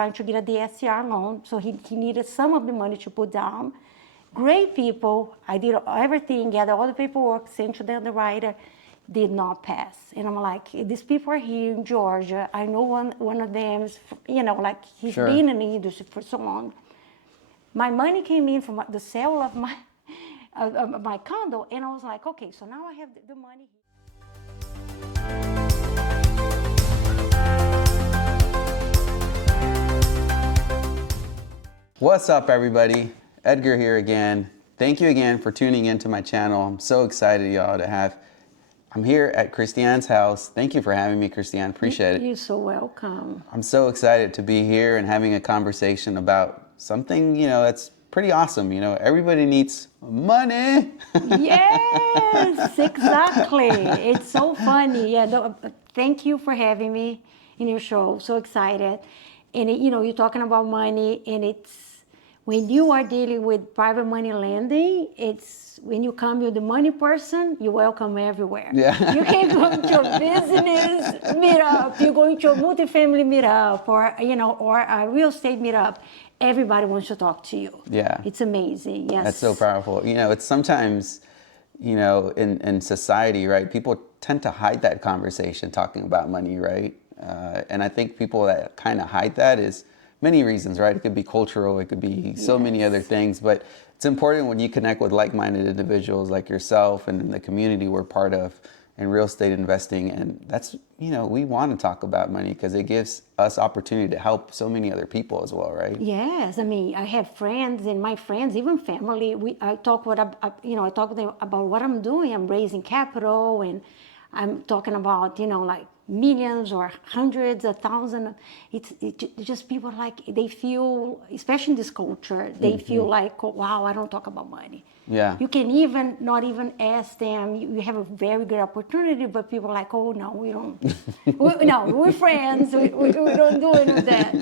trying to get a DSCR loan, so he needed some of the money to put down. Great people. I did everything, gathered all the paperwork, sent to the underwriter, did not pass. And I'm like, these people are here in Georgia. I know one of them is, like he's been in the industry for so long. My money came in from the sale of my condo, and I was like, okay, so now I have the money. What's up, everybody? Edgar here again. Thank you again for tuning into my channel. I'm so excited, y'all, I'm here at Christiane's house. Thank you for having me, Christiane. Appreciate it. You're so welcome. I'm so excited to be here and having a conversation about something, that's pretty awesome. Everybody needs money. Yes, exactly. It's so funny. Yeah, thank you for having me in your show. So excited. And you're talking about money, and it's when you are dealing with private money lending, it's when you come with the money person, you're welcome everywhere. Yeah. You can go to a business meetup, you're going to a multifamily meetup, or a real estate meetup. Everybody wants to talk to you. Yeah. It's amazing. Yes. That's so powerful. It's sometimes, in society, right, people tend to hide that conversation talking about money, right? And I think people that kind of hide that is many reasons, right? It could be cultural, it could be so many other things, but it's important when you connect with like-minded individuals like yourself and in the community we're part of in real estate investing. And that's, we want to talk about money because it gives us opportunity to help so many other people as well, right? Yes, I mean, I have friends, and my friends, even family, I talk with them about what I'm doing. I'm raising capital, and I'm talking about, like millions or hundreds of thousands. It's just people like, they feel, especially in this culture, they feel like, oh, wow, I don't talk about money. Yeah. You can not even ask them. You have a very good opportunity, but people are like, oh, no, we don't. No, we're friends. We don't do any of that.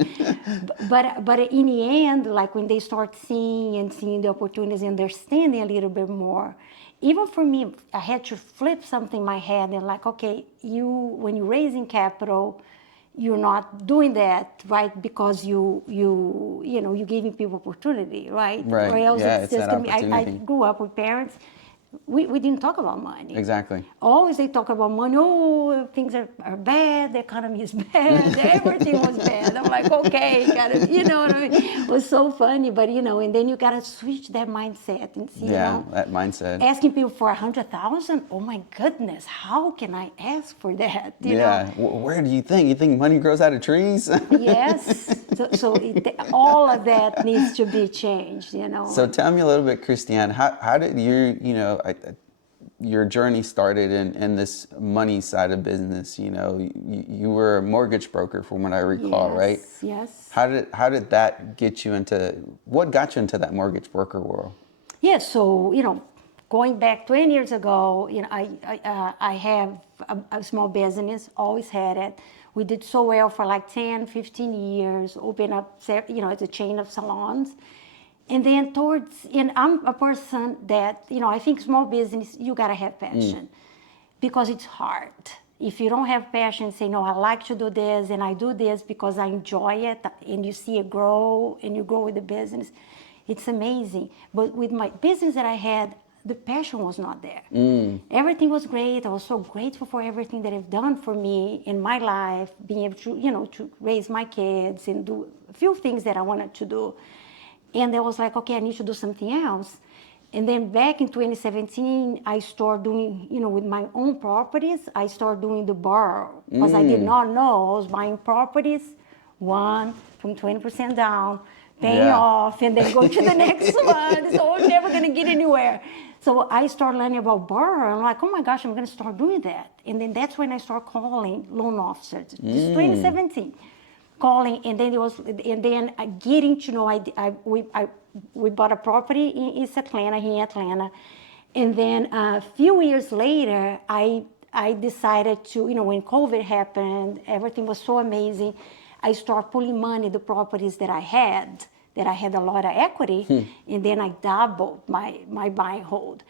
But in the end, like when they start seeing the opportunities and understanding a little bit more, even for me, I had to flip something in my head and like, okay, when you're raising capital, you're not doing that, right? Because you're giving people opportunity, right? Right. Or else Yeah, it's it's just that gonna be. I opportunity. grew up with parents. We didn't talk about money. Exactly. Always they talk about money. Oh, things are bad. The economy is bad. Everything was bad. I'm like, okay, gotta, what I mean? It was so funny, but and then you gotta switch that mindset and see, that mindset. asking people for 100,000. Oh my goodness, how can I ask for that? You Yeah. know? Where do you think? You think money grows out of trees? Yes. So all of that needs to be changed. So tell me a little bit, Christiane, how did your journey started in this money side of business? You were a mortgage broker from what I recall, right? Yes. How did that get you what got you into that mortgage broker world? Yeah, so, going back 20 years ago, I have a small business, always had it. We did so well for like 10, 15 years, opened up, it's a chain of salons. And then I'm a person that, I think small business, you gotta have passion because it's hard. If you don't have passion, say, no, I like to do this and I do this because I enjoy it, and you see it grow and you grow with the business, it's amazing. But with my business that I had, the passion was not there. Everything was great. I was so grateful for everything that it's done for me in my life, being able to, to raise my kids and do a few things that I wanted to do. And I was like, okay, I need to do something else. And then back in 2017, I started doing, with my own properties, I started doing the borrow. Because I did not know. I was buying properties, one from 20% down, paying off, and then go to the next one. So I'm never going to get anywhere. So I started learning about borrow. I'm like, oh my gosh, I'm going to start doing that. And then that's when I started calling loan officers. This is 2017. Calling, and then getting to know. We bought a property in East Atlanta, here in Atlanta, and then a few years later, I decided to, when COVID happened, everything was so amazing. I started pulling money, the properties that I had a lot of equity, and then I doubled my buy and hold.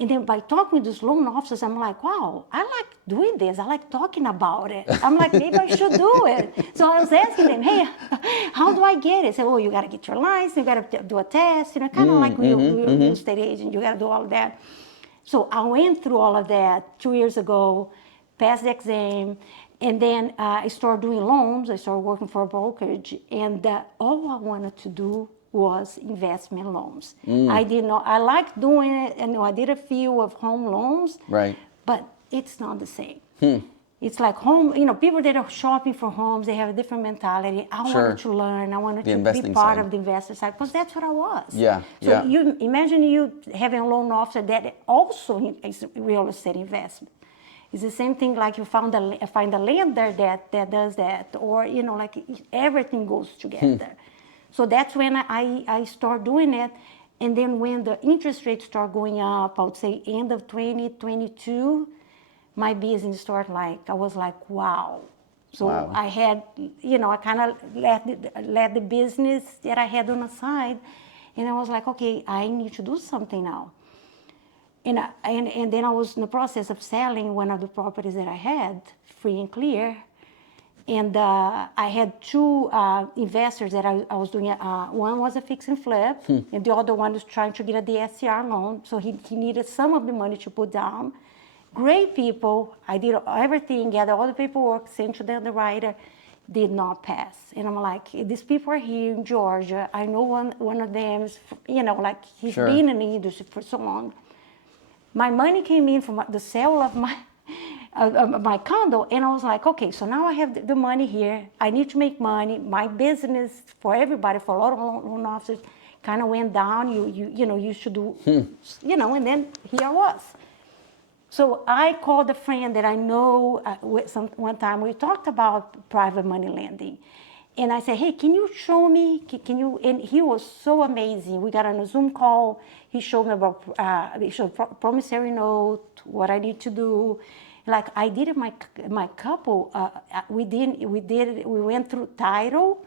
And then by talking with these loan officers, I'm like, wow, I like doing this. I like talking about it. I'm like, maybe I should do it. So I was asking them, hey, how do I get it? They said, well, you got to get your license, you got to do a test, kind of like real estate agent, you got to do all of that. So I went through all of that 2 years ago, passed the exam, and then I started doing loans. I started working for a brokerage, and all I wanted to do was investment loans. I did not. I liked doing it, and I did a few of home loans. Right. But it's not the same. It's like home. People that are shopping for homes, they have a different mentality. I wanted to learn. I wanted to be part of the investor side because that's what I was. Yeah. So you imagine you having a loan officer that also is real estate investment. It's the same thing like you find a lender that does that, or like everything goes together. So that's when I start doing it. And then when the interest rates start going up, I would say end of 2022, my business started I was like, wow. So I had, I kind of let the business that I had on the side. And I was like, okay, I need to do something now. And then I was in the process of selling one of the properties that I had, free and clear. And I had two investors that I was doing. One was a fix and flip, and the other one was trying to get a DSCR loan. So he needed some of the money to put down. Great people. I did everything, gathered all the paperwork, sent to the underwriter, did not pass. And I'm like, these people are here in Georgia. I know one of them is, like he's been in the industry for so long. My money came in from the sale of my condo, and I was like, okay, so now I have the money here. I need to make money. My business for everybody, for a lot of loan officers, kind of went down. You should do, and then here I was. So I called a friend that I know. One time we talked about private money lending, and I said, hey, can you show me? Can you? And he was so amazing. We got on a Zoom call. He showed me about promissory note, what I need to do. Like I did it, my couple. We went through title,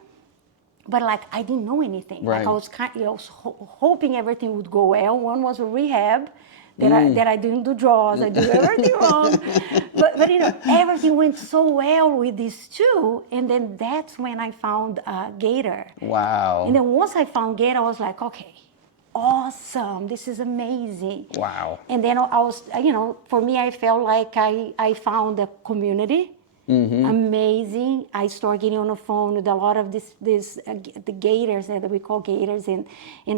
but like I didn't know anything. Right. Like I was hoping everything would go well. One was a rehab. That I didn't do draws, I did everything wrong. But everything went so well with these two. And then that's when I found Gator. Wow. And then once I found Gator, I was like, okay, awesome, this is amazing. Wow. And then I was, for me, I felt like I found a community. Amazing. I started getting on the phone with a lot of the gators that we call gators, and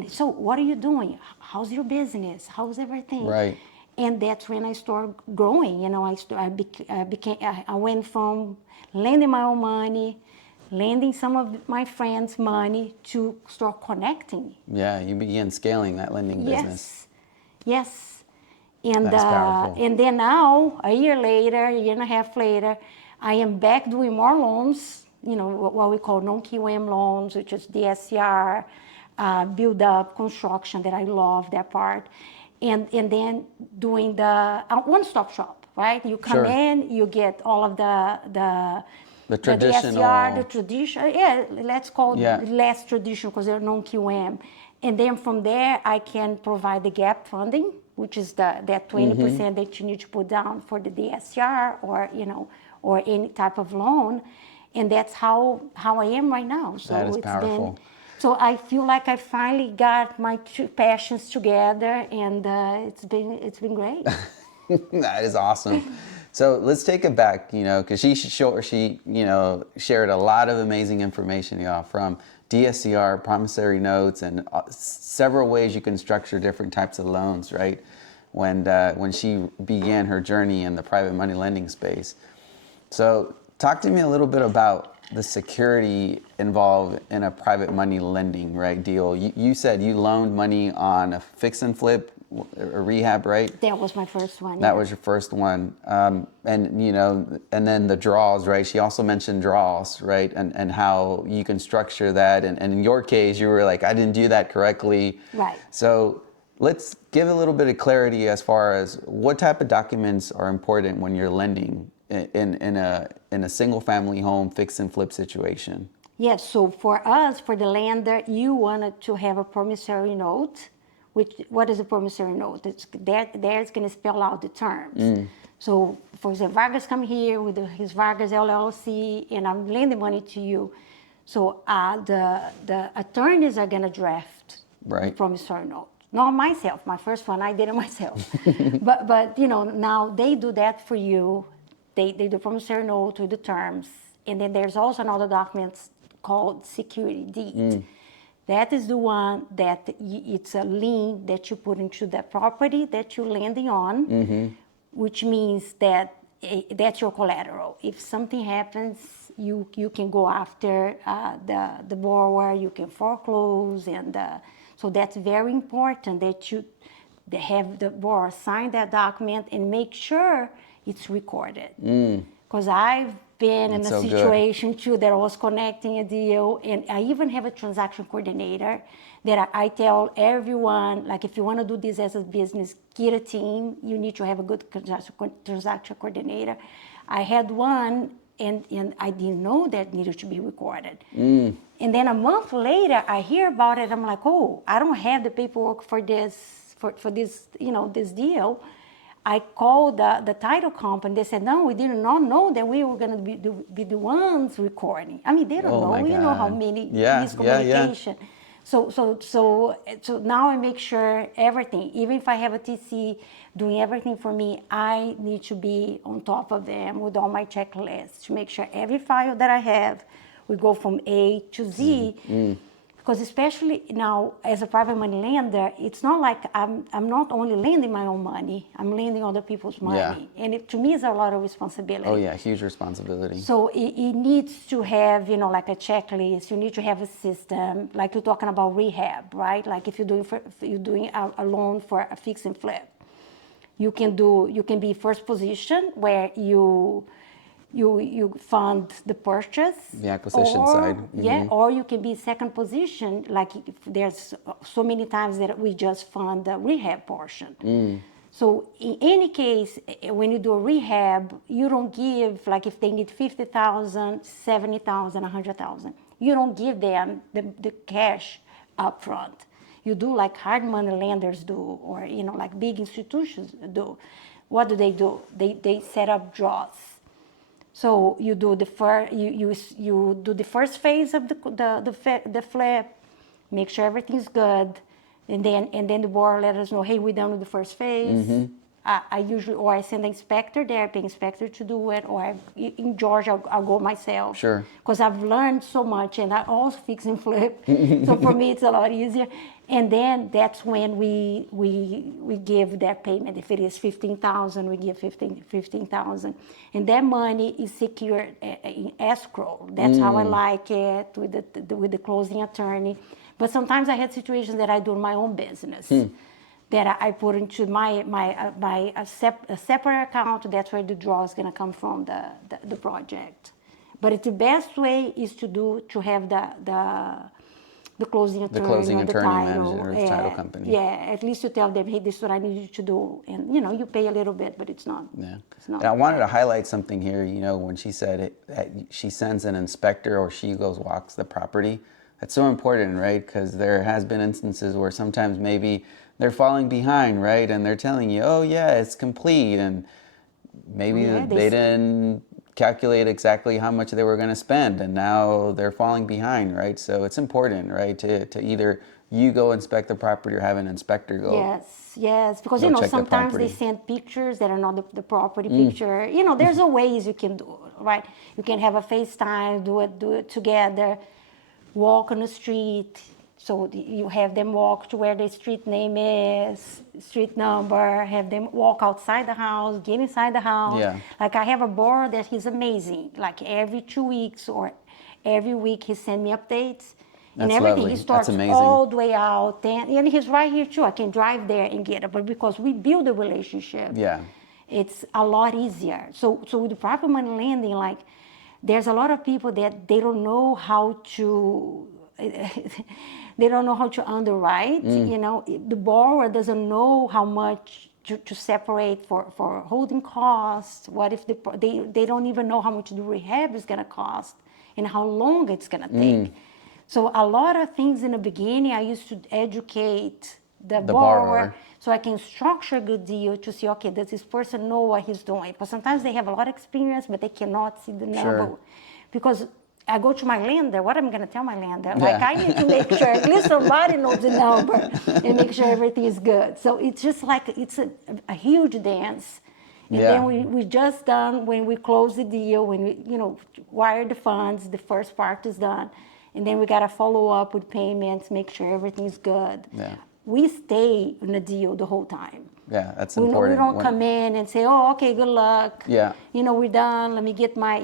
so what are you doing? How's your business? How's everything? Right. And that's when I started growing. I went from lending my own money, lending some of my friends' money to start connecting. Yeah, you began scaling that lending business. Yes. And That's powerful. And then now, a year and a half later, I am back doing more loans, what we call non-QM loans, which is DSCR, build up, construction, that I love that part. And then doing the one-stop shop, right? You come in, you get all of the traditional. The DSCR, the traditional, let's call it less traditional because they're non-QM. And then from there, I can provide the gap funding, which is that 20% that you need to put down for the DSCR or any type of loan. And that's how I am right now. So that is powerful. So I feel like I finally got my two passions together, and it's been great. That is awesome. So let's take it back, because she shared a lot of amazing information, from DSCR, promissory notes, and several ways you can structure different types of loans, right? When she began her journey in the private money lending space. So talk to me a little bit about the security involved in a private money lending, right, deal. You said you loaned money on a fix and flip, a rehab, right? That was my first one. That was your first one. And then the draws, right? She also mentioned draws, right? And how you can structure that. And in your case, you were like, I didn't do that correctly. Right. So let's give a little bit of clarity as far as what type of documents are important when you're lending in a single family home fix and flip situation. Yes, so for us, for the lender, you wanted to have a promissory note, which what is a promissory note? There's going to spell out the terms. So, for example, Vargas come here with his Vargas LLC, and I'm lending money to you. So the attorneys are going to draft the promissory note. Not myself. My first one, I did it myself. but now they do that for you. They do promissory note with the terms. And then there's also another document called security deed. That is the one that it's a lien that you put into the property that you're lending on, which means that that's your collateral. If something happens, you can go after the borrower, you can foreclose, and so that's very important that you have the borrower sign that document and make sure it's recorded. Because I've been in a situation too that I was connecting a deal, and I even have a transaction coordinator that I tell everyone, like, if you want to do this as a business, get a team. You need to have a good transaction coordinator. I had one, and I didn't know that needed to be recorded. And then a month later, I hear about it. I'm like, oh, I don't have the paperwork for this, for this, this deal. I called the title company. They said, no, we did not know that we were going to be the ones recording. I mean, they don't know. You know how many miscommunication. So now I make sure everything, even if I have a TC doing everything for me, I need to be on top of them with all my checklists to make sure every file that I have, we go from A to Z. Because especially now, as a private money lender, it's not like I'm not only lending my own money, I'm lending other people's money. And to me, it's a lot of responsibility. Oh, yeah, huge responsibility. So it needs to have, like a checklist. You need to have a system, like you're talking about rehab, right? Like if you're doing a loan for a fix and flip, you can be first position where you fund the purchase. The acquisition side. Yeah, or you can be second position, like if there's so many times that we just fund the rehab portion. So in any case, when you do a rehab, you don't give, like if they need 50,000, 70,000, 100,000, you don't give them the cash up front. You do like hard money lenders do, or like big institutions do. What do? They set up draws. So you do the first, you do the first phase of the flip, make sure everything's good, and then the borrower let us know, hey, we're done with the first phase. I usually, or I send the inspector there, pay inspector to do it, or in Georgia, I'll go myself. Sure. Because I've learned so much, and I also fix and flip. So for me, it's a lot easier. And then that's when we give that payment. If it is 15,000, we give 15,000, and that money is secured in escrow. That's how I like it with the closing attorney. But sometimes I had situations that I do in my own business. That I put into a separate account. That's where the draw is going to come from, the project. But the best way is to have the closing attorney, the title, manager, the title company. Yeah, at least you tell them, hey, this is what I need you to do, and you pay a little bit, but it's not. Yeah. It's not. And I wanted to highlight something here. When she said that she sends an inspector or she goes walks the property. That's so important, right? Because there has been instances where sometimes maybe they're falling behind, right? And they're telling you, oh yeah, it's complete. And maybe they didn't calculate exactly how much they were going to spend. And now they're falling behind, right? So it's important, right? To either you go inspect the property or have an inspector go. Yes. Because, sometimes they send pictures that are not the property picture. There's a ways you can do it, right? You can have a FaceTime, do it together, walk on the street. So you have them walk to where the street name is, street number, have them walk outside the house, get inside the house. Yeah. Like I have a borrower that he's amazing. Like every 2 weeks or every week he send me updates. And everything. Lovely. He starts all the way out. And he's right here too. I can drive there and get it. But because we build a relationship, it's a lot easier. So with the private money lending, like there's a lot of people that they don't know how to they don't know how to underwrite. The borrower doesn't know how much to separate for holding costs. What if they don't even know how much the rehab is going to cost and how long it's going to take. So a lot of things in the beginning, I used to educate the The borrower, borrower. so I can structure a good deal to see, okay, does this person know what he's doing? Because sometimes they have a lot of experience, but they cannot see the number. Sure. Because I go to my lender, what am I going to tell my lender? Yeah. Like, I need to make sure at least somebody knows the number and make sure everything is good. So it's just like, it's a huge dance. And Yeah. then we just done, when we close the deal, when we, wire the funds, the first part is done. And then we got to follow up with payments, make sure everything's good. Yeah. We stay in the deal the whole time. Yeah, that's We important. don't come in and say, oh, okay, good luck. Yeah. We're done. Let me get my,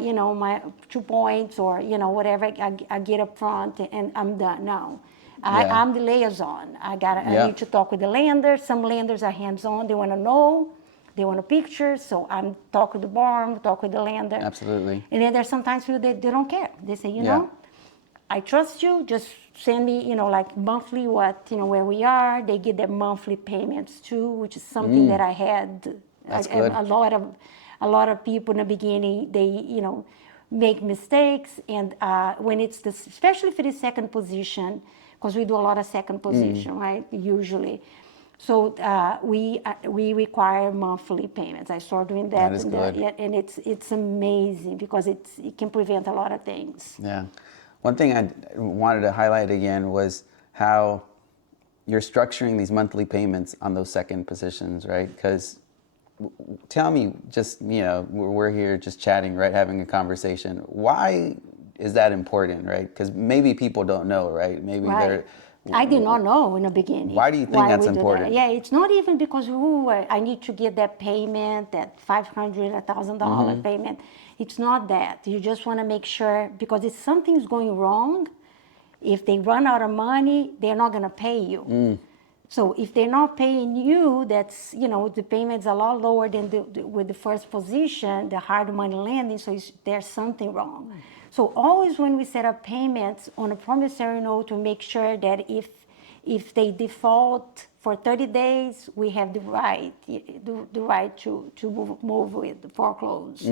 my 2 points or, whatever I get up front and I'm done. No. Yeah. I'm the liaison. I Yeah. need to talk with the lender. Some lenders are hands-on. They want to know. They want a picture. So I'm talk with the borrower, talk with the lender. Absolutely. And then there's sometimes people that they don't care. They say, Yeah. I trust you. Just send me, like monthly where we are. They get their monthly payments too, which is something that I had. That's good. A lot of people in the beginning, they, make mistakes. And when it's especially for the second position, because we do a lot of second position, right? Usually. So we require monthly payments. I started doing that. That is good. And it's amazing because it can prevent a lot of things. Yeah. One thing I wanted to highlight again was how you're structuring these monthly payments on those second positions, right? Because tell me, just, we're here just chatting, right? Having a conversation. Why is that important, right? Because maybe people don't know, right? Maybe Right. I did not know in the beginning. Why do you think that's we do important? that. Yeah, it's not even because I need to get that payment, that $500, $1,000 payment. It's not that. You just want to make sure, because if something's going wrong, if they run out of money, they're not going to pay you. So if they're not paying you, that's, the payment's a lot lower than with the first position, the hard money lending, so there's something wrong. So always when we set up payments on a promissory note, we make sure that if they default for 30 days, we have the right to move with the foreclose.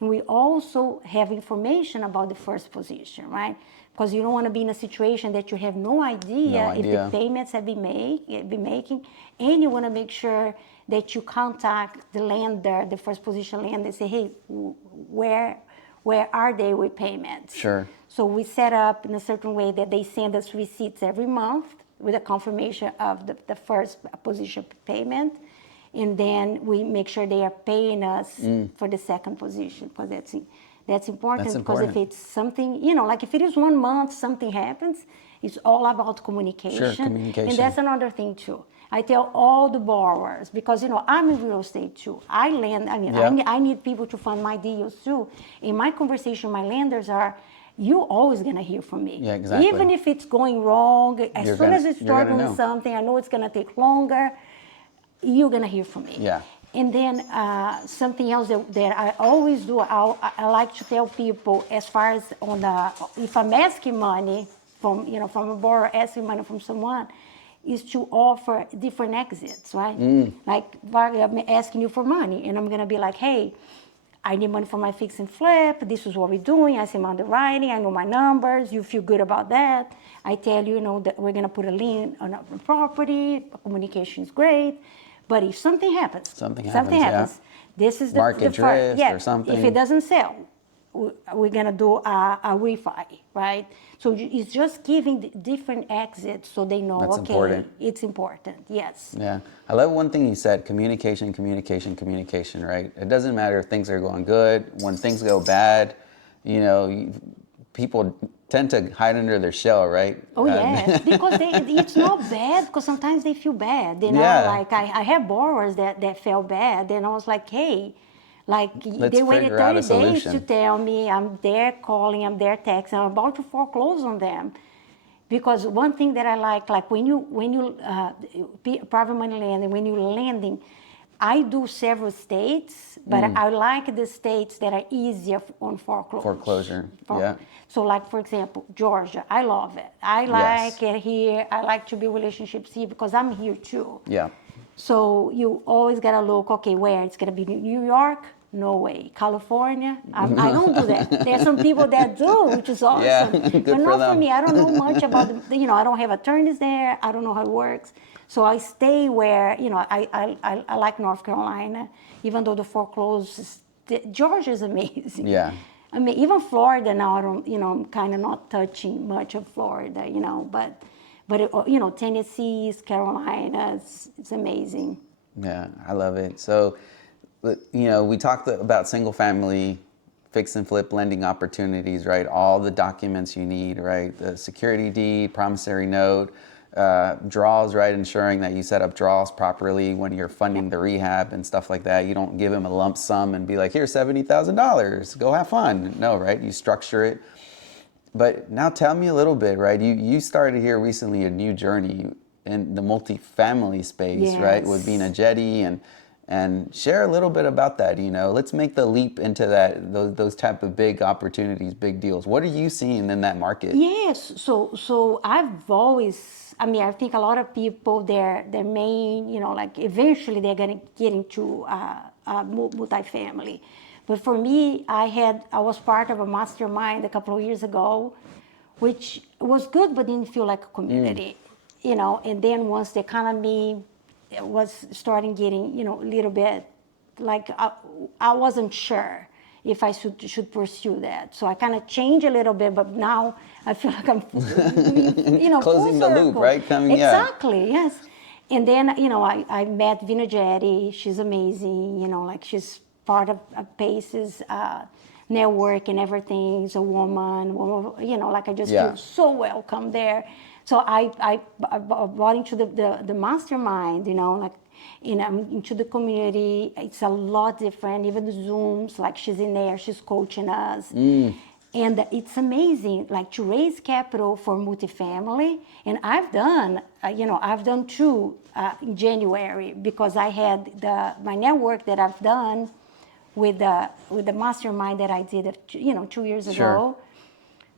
And we also have information about the first position, right? Because you don't want to be in a situation that you have no idea if the payments have been making, and you want to make sure that you contact the lender, the first position lender, and say, hey, where are they with payments? Sure. So we set up in a certain way that they send us receipts every month with a confirmation of the first position payment. And then we make sure they are paying us for the second position, because that's important. Because if it's something, like if it is 1 month, something happens, it's all about communication. Sure, communication. And that's another thing too. I tell all the borrowers, because I'm in real estate too. I lend. I need people to fund my deals too. In my conversation, my lenders are, you're always gonna hear from me. Yeah, exactly. Even if it's going wrong, as soon as you start doing something, I know it's gonna take longer. You're gonna hear from me. Yeah. And then something else that I always do, I like to tell people, as far as if I'm asking money from a borrower, asking money from someone, is to offer different exits, right? Like, I'm asking you for money, and I'm gonna be like, hey, I need money for my fix and flip. This is what we're doing. I see my underwriting. I know my numbers. You feel good about that. I tell you, that we're gonna put a lien on a property. Communication is great. But if something happens, yeah. This is Market the first, drift or something. If it doesn't sell, we're gonna do a refi, right? So it's just giving the different exits so they know. That's important. It's important. Yes. Yeah, I love one thing you said: communication, right? It doesn't matter if things are going good. When things go bad, people tend to hide under their shell, right? Oh, yes, because it's not bad, because sometimes they feel bad. Yeah. Like I have borrowers that felt bad, and I was like, hey, Let's they waited figure out 30 a days solution. to tell me. I'm there calling, I'm there texting, I'm about to foreclose on them. Because one thing that I like when you private money lending, when you're lending, I do several states, but I like the states that are easier on Foreclosure, yeah. So like, for example, Georgia, I love it. I like it here. I like to build relationships here because I'm here too. Yeah. So you always got to look, okay, where? It's going to be New York, no way. California, I don't do that. There's some people that do, which is awesome. Yeah, good but for not for them. me. I don't know much about I don't have attorneys there. I don't know how it works. So I stay where, I like North Carolina, even though the foreclosures, Georgia is amazing. Yeah. I mean, even Florida now, I don't, I'm kind of not touching much of Florida, but Tennessee, Carolina, it's amazing. Yeah, I love it. So, we talked about single family fix and flip lending opportunities, right? All the documents you need, right? The security deed, promissory note, draws, right? Ensuring that you set up draws properly when you're funding the rehab and stuff like that. You don't give them a lump sum and be like, here's $70,000, go have fun. No, right? You structure it. But now tell me a little bit, right? You started here recently a new journey in the multifamily space, right? With being a jetty and share a little bit about that. Let's make the leap into those type of big opportunities, big deals. What are you seeing in that market? Yes, so I've always, I think a lot of people, their main, like eventually they're gonna get into multifamily. But for me, I was part of a mastermind a couple of years ago, which was good, but didn't feel like a community, And then once the economy was starting getting, a little bit like I wasn't sure if I should pursue that. So I kind of changed a little bit, but now I feel like I'm, Closing the loop, right? Exactly, yes. And then, I met Vina Jetty. She's amazing, she's part of Pace's network and everything. She's a woman, I just feel so welcome there. So I bought into the mastermind, into the community. It's a lot different. Even the Zooms, like she's in there, she's coaching us. And it's amazing, like to raise capital for multifamily. And I've done, two in January because I had my network that I've done with the mastermind that I did, 2 years ago.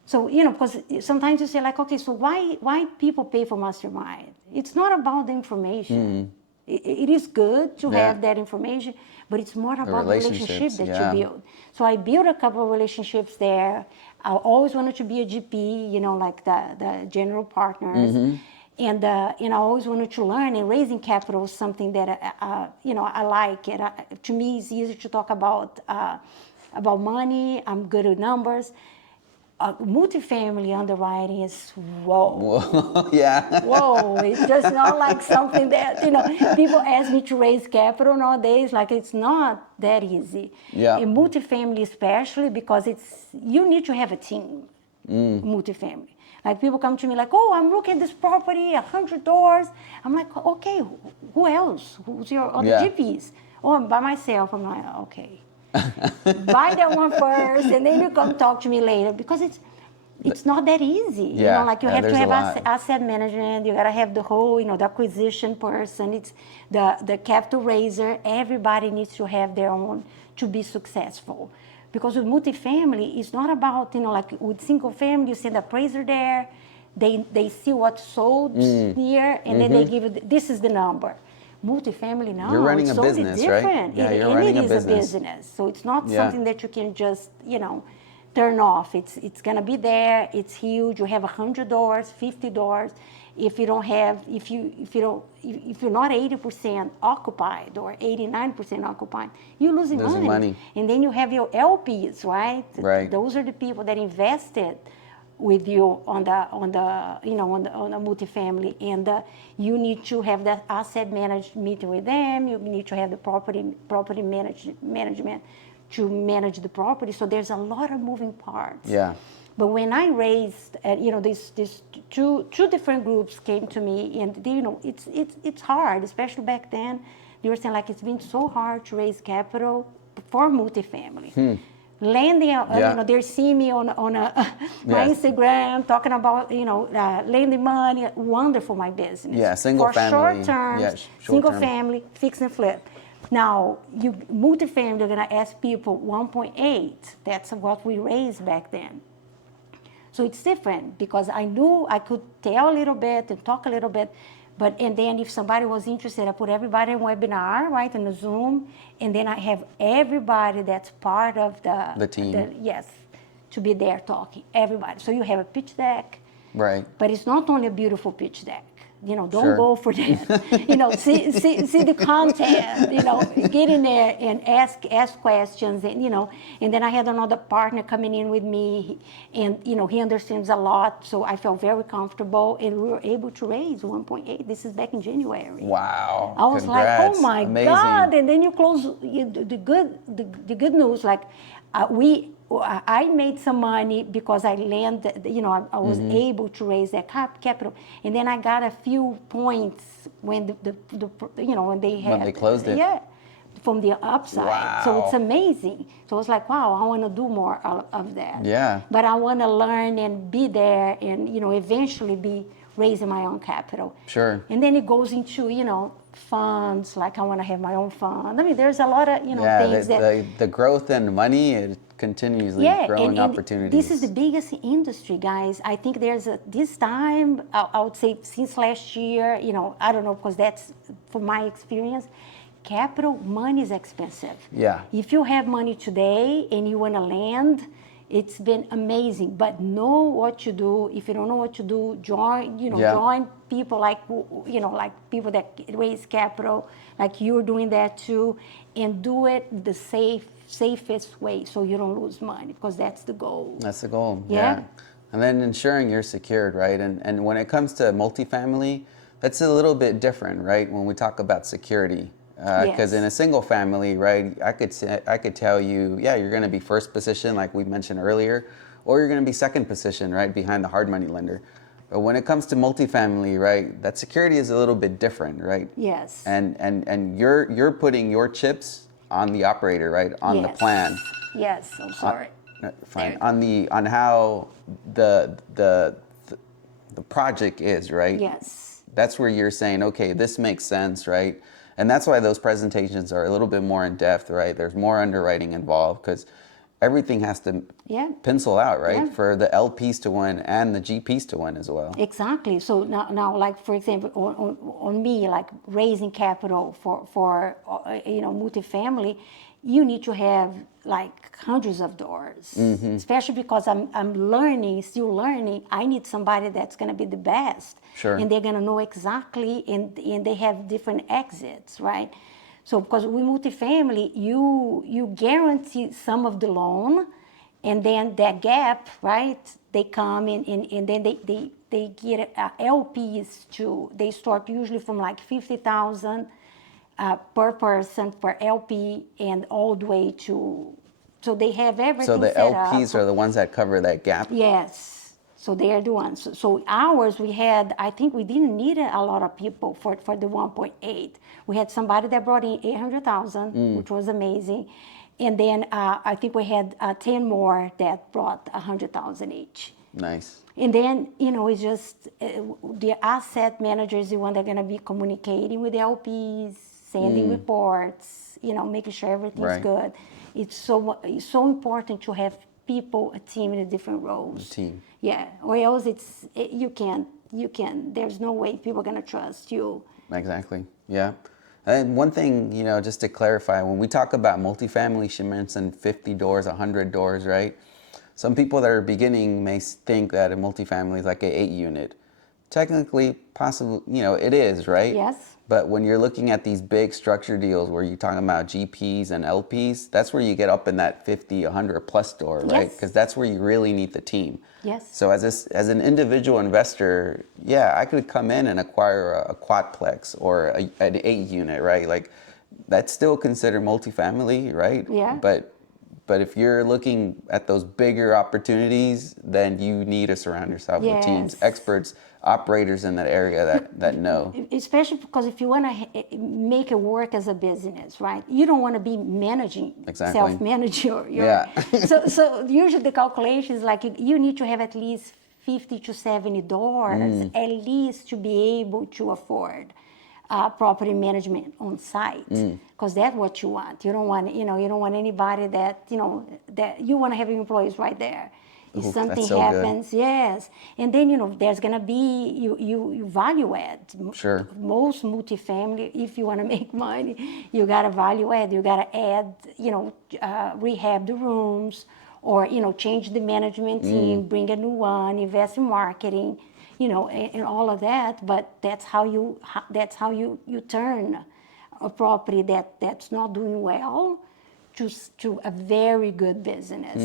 So, because sometimes you say like, okay, so why people pay for mastermind? It's not about the information. It is good to have that information, but it's more about the relationship that you build. So I built a couple of relationships there. I always wanted to be a GP, like the general partners. And I always wanted to learn, and raising capital is something that, I like. To me, it's easy to talk about money. I'm good with numbers. Multifamily underwriting is whoa. Whoa, it's just not like something that, people ask me to raise capital nowadays, like it's not that easy. In multifamily especially, because you need to have a team, multifamily. Like people come to me like, oh, I'm looking at this property, 100 doors. I'm like, okay, who else? Who's your other GPs? Oh, I'm by myself. I'm like, okay. Buy that one first, and then you come talk to me later, because it's not that easy. You have to have asset management. You gotta have the whole, the acquisition person. It's the capital raiser. Everybody needs to have their own to be successful. Because with multifamily, it's not about, like with single family, you send the appraiser there, they see what's sold here, and then they give you, this is the number. Multifamily now, you're running it's a business, totally different. Right? You're running a business. So it's not something that you can just, turn off. It's gonna be there. It's huge. You have 100 doors, 50 doors. If you're not 80% occupied or 89% occupied, you're losing money. And then you have your LPs, right? Right. Those are the people that invested with you on the multifamily, and you need to have that asset management meeting with them. You need to have the property management to manage the property. So there's a lot of moving parts. But when I raised, these two different groups came to me, and it's hard, especially back then. They were saying like it's been so hard to raise capital for multifamily. Lending, they're seeing me on my Instagram talking about, lending money. Wonderful, my business. Single family. Short-term, single family, fix and flip. Now, multifamily, they're going to ask people 1.8. That's what we raised back then. So it's different, because I knew I could tell a little bit and talk a little bit, But and then if somebody was interested, I put everybody in webinar, right, in the Zoom, and then I have everybody that's part of The team. yes, to be there talking, everybody. So you have a pitch deck, Right. but it's not only a beautiful pitch deck. Don't Sure. go for that. See the content. Get in there and ask questions, and then I had another partner coming in with me, and he understands a lot, so I felt very comfortable, and we were able to raise 1.8. This is back in January. Wow. I was Congrats. like, oh my Amazing. God! And then you close the good news, like I made some money because I landed, I was able to raise that capital, and then I got a few points when when they had When they closed it. yeah, from the upside. Wow. So it's amazing. So I was like, wow, I want to do more of that. Yeah. But I want to learn and be there, and eventually be raising my own capital. Sure. And then it goes into funds, like I want to have my own fund. I mean, there's a lot of things the growth and money, it continuously growing and opportunities. this is the biggest industry, guys. I think there's this time, I would say since last year, I don't know, because that's from my experience, capital money is expensive. Yeah. If you have money today and you want to land, it's been amazing. But know what you do. If you don't know what to do, join people like people that raise capital, like you're doing that too, and do it the safest way so you don't lose money, because that's the goal. That's the goal. Yeah. And then ensuring you're secured, right? And when it comes to multifamily, that's a little bit different, right? When we talk about security. Because in a single family, right, I could tell you, you're going to be first position, like we mentioned earlier, or you're going to be second position, right, behind the hard money lender. But when it comes to multifamily, right, that security is a little bit different, right? Yes. And you're putting your chips on the operator, right, on the plan. Yes. I'm sorry. Fine. On how the project is, right? Yes. That's where you're saying, okay, this makes sense, right? And that's why those presentations are a little bit more in depth, right? There's more underwriting involved because everything has to pencil out, right? For the LPs to win and the GPs to win as well. Exactly. So now, like for example, on me, like raising capital for multifamily, you need to have like hundreds of doors, especially because I'm still learning. I need somebody that's going to be the best. Sure. And they're going to know exactly, and they have different exits, right? So because with multifamily, you guarantee some of the loan, and then that gap, right? They come in, and then they get LPs too. They start usually from like 50,000 per person per LP, and all the way to. So they have everything. So the set LPs up. are the ones that cover that gap. Yes. So they are the ones. So ours, I think we didn't need a lot of people for the 1.8. We had somebody that brought in 800,000, which was amazing. And then I think we had 10 more that brought 100,000 each. Nice. And then, it's just the asset manager is the one that's going to be communicating with the LPs, sending reports, making sure everything's good. It's so important to have people, a team in the different roles. A team. Yeah, or else you can, there's no way people are going to trust you. Exactly, yeah. And one thing, just to clarify, when we talk about multifamily, she mentioned 50 doors, 100 doors, right? Some people that are beginning may think that a multifamily is like an 8 unit. Technically, possibly, it is, right? Yes. But when you're looking at these big structure deals where you're talking about GPs and LPs, that's where you get up in that 50, 100 plus door, right? Because that's where you really need the team. Yes. So as an individual investor, I could come in and acquire a quadplex or an 8 unit, right? Like that's still considered multifamily, right? Yeah. But if you're looking at those bigger opportunities, then you need to surround yourself with teams, experts, operators in that area that know. Especially because if you want to make it work as a business, right? You don't want to be managing, self-manage your so usually the calculation is like you need to have at least 50 to 70 doors at least to be able to afford property management on site, because that's what you want. You don't want, you don't want anybody that, that you want to have employees right there. If Ooh, something that's so good. happens, yes. And then, there's going to be, you value add. Sure. Most multifamily, if you want to make money, you got to value add. You got to add, rehab the rooms, or, change the management team, bring a new one, invest in marketing, and all of that. But that's how you turn a property that's not doing well to a very good business.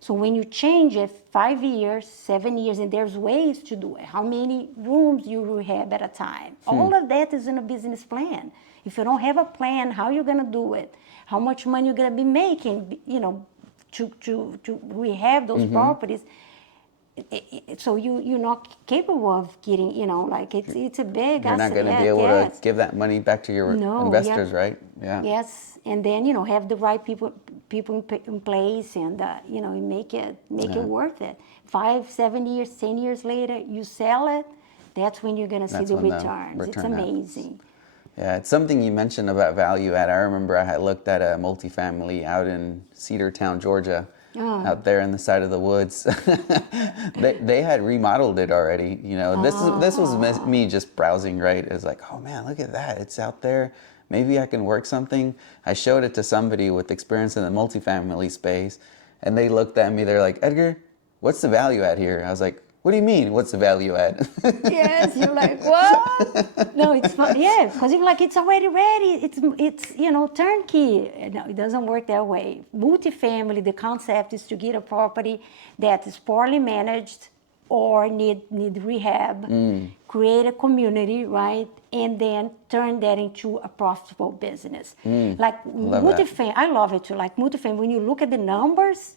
So when you change it 5 years, 7 years, and there's ways to do it. How many rooms you rehab at a time? All of that is in a business plan. If you don't have a plan, how you're gonna do it? How much money you're gonna be making? To rehab those properties. So you're not capable of getting, it's a big You're not asset. going to be able to give that money back to your investors, right? Yeah. Yes, and then have the right people in place, and make it worth it. 5, 7 years, 10 years later, you sell it. That's when you're gonna see That's the when the returns. It's return happens. amazing. Yeah, it's something you mentioned about value add. I remember I had looked at a multifamily out in Cedartown, Georgia, out there in the side of the woods. they had remodeled it already. This was me just browsing, right? It was like, oh man, look at that. It's out there. Maybe I can work something. I showed it to somebody with experience in the multifamily space, and they looked at me. They're like, Edgar, what's the value add here? I was like, what do you mean? What's the value add? Yes, you're like, what? No, it's fun. Yeah, because you're like, it's already ready. It's turnkey. No, it doesn't work that way. Multifamily, the concept is to get a property that is poorly managed or need rehab, create a community, right, and then turn that into a profitable business. Like multifamily, I love it too. Like multifamily, when you look at the numbers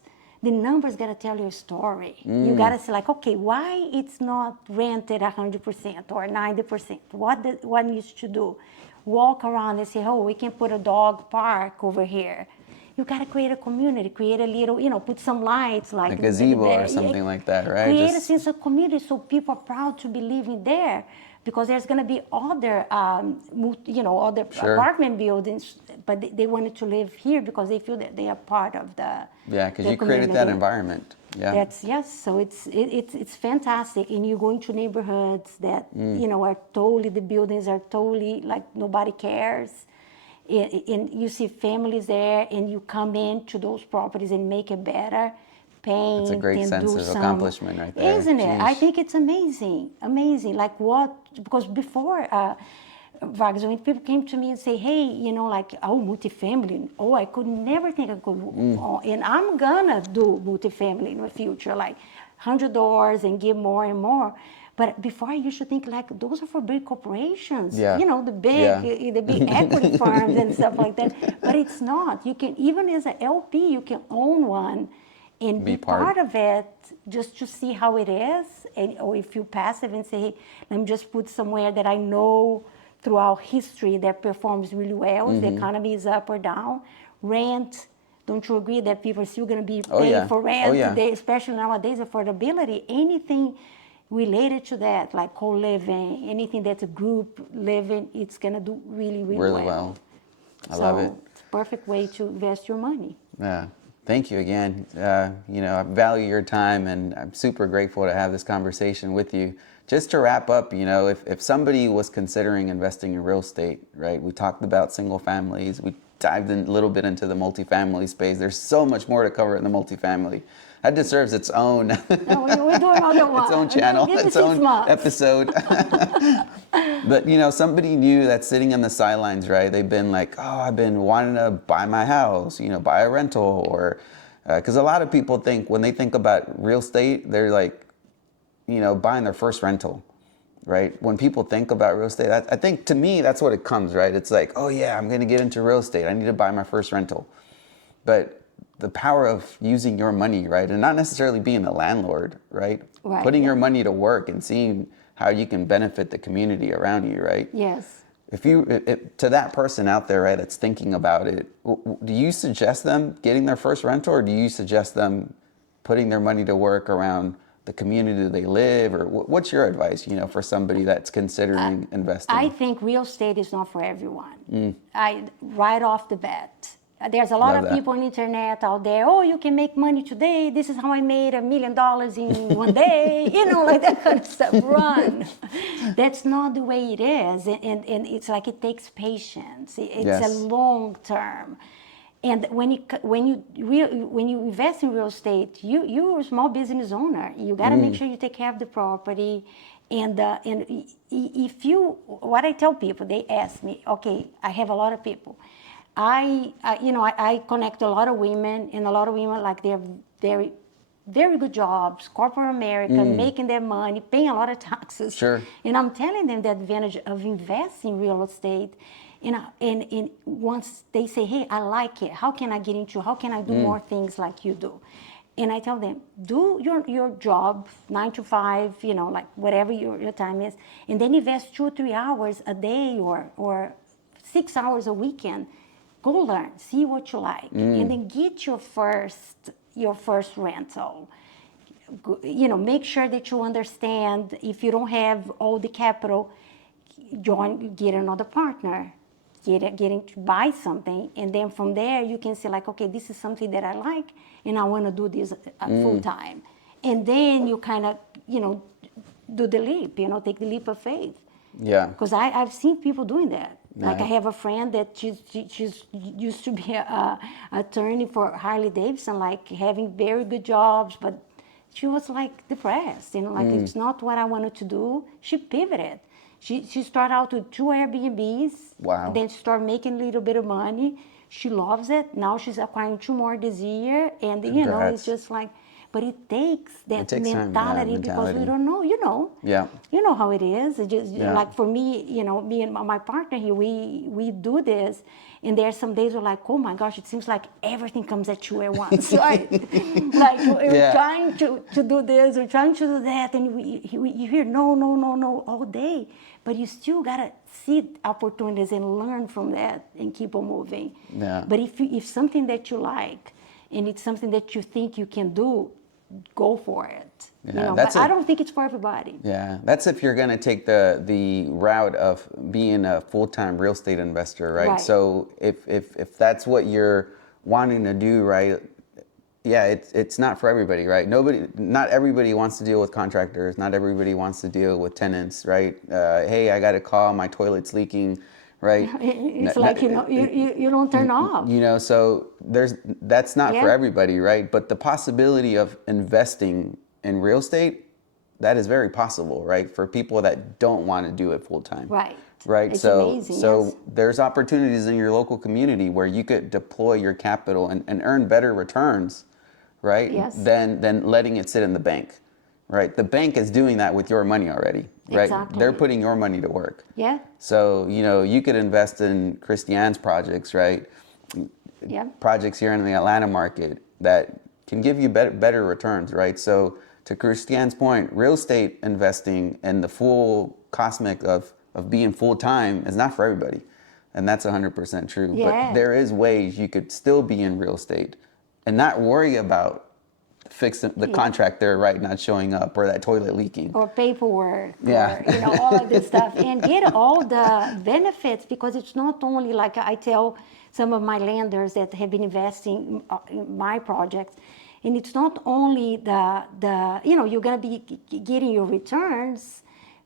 gotta tell you a story. You gotta say like, okay, why it's not rented 100% or 90%? What needs to do? Walk around and say, oh, we can put a dog park over here. You gotta create a community, create a little, put some lights like A gazebo there. or something like that, right? Create a sense of community so people are proud to be living there. Because there's going to be other, other Sure. apartment buildings, but they wanted to live here because they feel that they are part of the Yeah, because you community. created that environment. Yeah. So it's fantastic, and you go into neighborhoods that are totally, the buildings are totally like nobody cares, and you see families there, and you come into those properties and make it better. It's a great sense of accomplishment right there. Isn't it? Jeez. I think it's amazing. Like because before, Vargas, when people came to me and say, hey, multifamily, I could never think I could, and I'm gonna do multifamily in the future, like $100 and give more and more. But before, you should think like those are for big corporations, Yeah. The big equity firms and stuff like that. But it's not. You can, even as an LP, you can own one and be part of it, just to see how it is, or if you're passive and say, hey, let me just put somewhere that I know throughout history that performs really well, if the economy is up or down. Rent, don't you agree that people are still going to be paying for rent today, especially nowadays, affordability, anything related to that, like co-living, anything that's a group living, it's going to do really, really well. I love it. It's a perfect way to invest your money. Yeah. Thank you again. I value your time, and I'm super grateful to have this conversation with you. Just to wrap up, if somebody was considering investing in real estate, right? We talked about single families. We dived in a little bit into the multifamily space. There's so much more to cover in the multifamily. That deserves its own, No, we're doing other one. its own channel, its own episode. But somebody new that's sitting on the sidelines, right? They've been like, oh, I've been wanting to buy my house, buy a rental, or because a lot of people think when they think about real estate, they're like, buying their first rental, right? When people think about real estate, I think to me that's what it comes, right? It's like, oh yeah, I'm going to get into real estate. I need to buy my first rental, but the power of using your money, right? And not necessarily being the landlord, right? Putting your money to work and seeing how you can benefit the community around you, right? Yes. If to that person out there, right, that's thinking about it, do you suggest them getting their first rental, or do you suggest them putting their money to work around the community they live, or what's your advice, for somebody that's considering investing? I think real estate is not for everyone. Right off the bat, there's a lot Love of that. people on the internet out there. Oh, you can make money today. This is how I made $1 million in one day. Like that kind of stuff. Run. That's not the way it is, and it's like it takes patience. It's a Yes. long term. And when you invest in real estate, you're a small business owner. You got to make sure you take care of the property, and if you, what I tell people, they ask me, okay, I have a lot of people. I connect a lot of women, and a lot of women, like, they have very, very good jobs, corporate America, making their money, paying a lot of taxes. Sure. And I'm telling them the advantage of investing in real estate. And once they say, hey, I like it, how can I get into, how can I do more things like you do? And I tell them, do your job, 9 to 5, like whatever your time is, and then invest 2 or 3 hours a day or 6 hours a weekend. Go learn, see what you like, and then get your first rental. Make sure that you understand, if you don't have all the capital, get another partner, getting to buy something, and then from there you can say, like, okay, this is something that I like, and I want to do this full time, and then you kind of do the leap, take the leap of faith. Yeah. Because I've seen people doing that. Like, I Right. have a friend that she's used to be a attorney for Harley Davidson, like having very good jobs, but she was like depressed, like it's not what I wanted to do. She pivoted. She started out with 2 Airbnbs. Wow. Then she started making a little bit of money. She loves it. Now she's acquiring 2 more this year, and it's Congrats. just like, but it takes that takes time, yeah, mentality, because we mentality. don't know, Yeah. You know how it is. It just, Yeah. like for me, me and my partner here, we do this, and there are some days we're like, oh my gosh, it seems like everything comes at you at once, right? Like, we're Yeah. trying to do this, we're trying to do that, and you hear no all day, but you still gotta see opportunities and learn from that and keep on moving. Yeah. But if something that you like, and it's something that you think you can do, go for it. Yeah, But I don't think it's for everybody. Yeah, that's if you're going to take the route of being a full-time real estate investor, right? Right. So if that's what you're wanting to do, right? Yeah, it's not for everybody, right? Not everybody wants to deal with contractors. Not everybody wants to deal with tenants, right? Hey, I got a call, my toilet's leaking, right? It's like, you don't turn off. So that's not for Yeah. everybody, right? But the possibility of investing in real estate, that is very possible, right? For people that don't want to do it full time. Right. Right. It's so amazing, so yes. there's opportunities in your local community where you could deploy your capital and earn better returns, right? Yes. Than letting it sit in the bank. Right. The bank is doing that with your money already. Right. Exactly. They're putting your money to work. Yeah. So, you could invest in Christiane's projects, right? Yeah. Projects here in the Atlanta market that can give you better returns, right? So, to Christiane's point, real estate investing and the full cosmic of being full time is not for everybody. And that's 100% true. Yeah. But there is ways you could still be in real estate and not worry about fixing the contractor, right, not showing up, or that toilet leaking. Or paperwork, Yeah. or all of this stuff, and get all the benefits, because it's not only, like I tell some of my lenders that have been investing in my projects, and it's not only the you're gonna be getting your returns,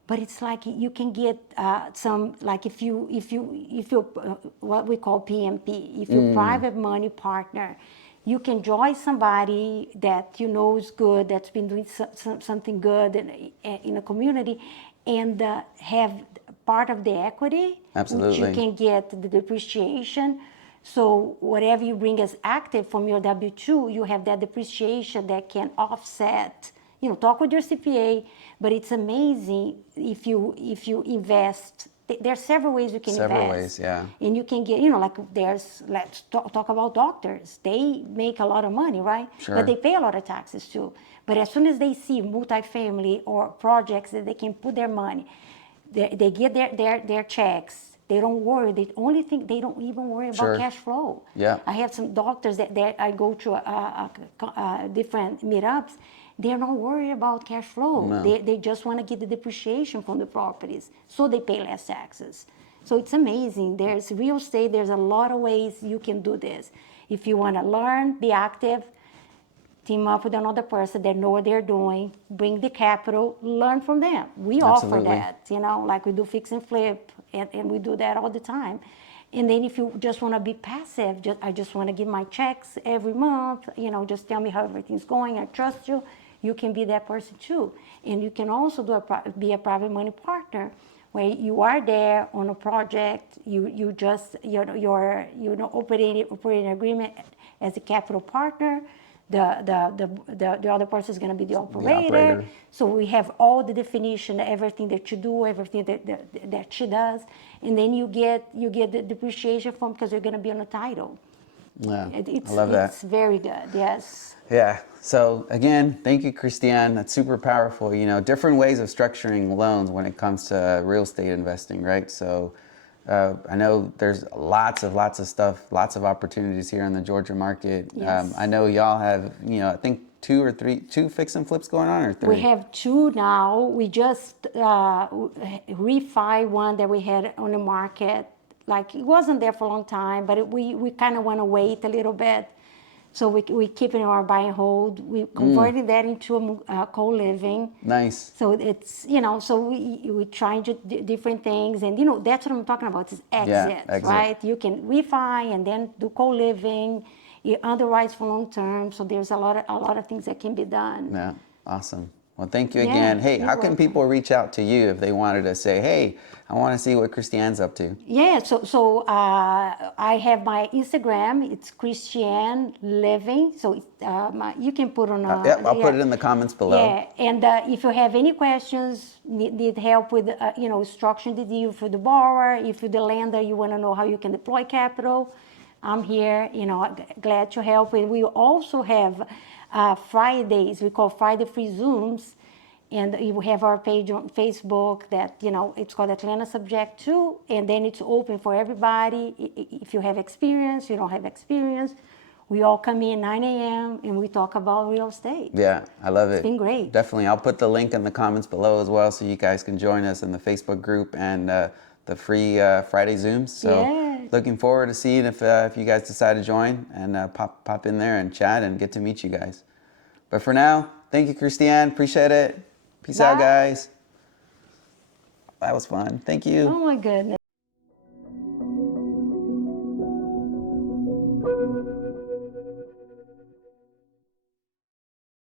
but it's like you can get some, like if you what we call PMP, if you're private money partner, you can join somebody that is good, that's been doing something good in a community, and have part of the equity, Absolutely. which you can get the depreciation. So whatever you bring as active from your W-2, you have that depreciation that can offset. Talk with your CPA, but it's amazing if you invest. There are several ways you can invest. Several ways, yeah. And you can get, let's talk about doctors. They make a lot of money, right? Sure. But they pay a lot of taxes too. But as soon as they see multifamily or projects that they can put their money, they get their checks. They don't worry. They don't even worry about Sure. cash flow. Yeah. I have some doctors that I go to different meetups. They're not worried about cash flow. No. They just want to get the depreciation from the properties, so they pay less taxes. So it's amazing. There's real estate, there's a lot of ways you can do this. If you want to learn, be active, team up with another person that know what they're doing, bring the capital, learn from them. We offer Absolutely. that, like we do fix and flip, and we do that all the time. And then if you just want to be passive, I just want to give my checks every month, just tell me how everything's going, I trust you, you can be that person too. And you can also be a private money partner, where you are there on a project, you just, you're operating agreement as a capital partner. The other person is going to be the operator. So we have all the definition, everything that you do, everything that she does, and then you get the depreciation from, because you're going to be on the title. Yeah, I love that. It's very good. Yes. Yeah. So again, thank you, Christiane. That's super powerful. Different ways of structuring loans when it comes to real estate investing, right? So I know there's lots of stuff, lots of opportunities here in the Georgia market. Yes. I know y'all have, I think two fix and flips going on, or three? We have two now. We just refi one that we had on the market. Like, it wasn't there for a long time, but we kind of want to wait a little bit. So we keep it in our buy and hold. We converted that into a co-living. Nice. So it's, so we trying different things. And, that's what I'm talking about, is exit, right? You can refi and then do co-living. It underwrites for long term. So there's a lot of things that can be done. Yeah, awesome. Well, thank you again. Hey, how can people reach out to you if they wanted to say, hey, I want to see what Christiane's up to? Yeah, so I have my Instagram. It's Christiane Living. So you can put on. Yep, I'll put it in the comments below. Yeah, and if you have any questions, need help with structuring the deal for the borrower. If you're the lender, you want to know how you can deploy capital, I'm here. Glad to help. And we also have Fridays. We call Friday Free Zooms. And we have our page on Facebook that, it's called Atlanta Subject To, and then it's open for everybody. If you have experience, you don't have experience, we all come in 9 a.m. and we talk about real estate. Yeah, I love it. It's been great. Definitely. I'll put the link in the comments below as well, so you guys can join us in the Facebook group and the free Friday Zooms. So looking forward to seeing if you guys decide to join, and pop in there and chat and get to meet you guys. But for now, thank you, Christiane. Appreciate it. Peace out, guys. That was fun. Thank you. Oh, my goodness.